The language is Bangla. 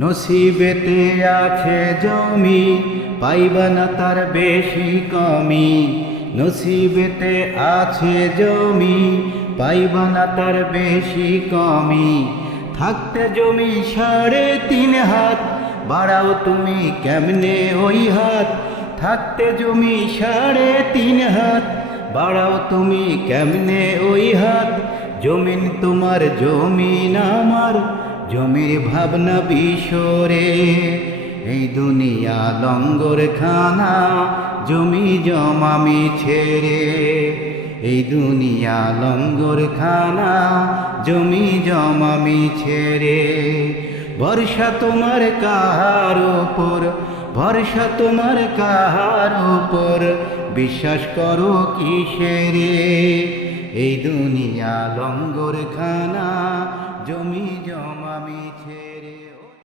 নসিবেতে আছে জমি, পাইবা না তার বেশি কমি। নসিবেতে আছে জমি, পাইবা না তার বেশি কমি। থাকতে জমি 3.5 হাত, বাড়াও তুমি কেমনে ওই হাত। থাকতে জমি 3.5 হাত, বাড়াও তুমি কেমনে ওই হাত। জমিন তোমার জমিন আমার, জমির ভাবনা বিশরে। এই দুনিয়া লঙ্গর খানা, জমি জমা ছেড়ে। এই দুনিয়া লঙ্গর খানা, জমি জমা ছেড়ে। ভরসা তোমার কাহার উপর, ভরসা তোমার কাহার উপর, বিশ্বাস করো কিসেরে। এই দুনিয়া লঙ্গর খানা, জমি জমা ছেড়ে।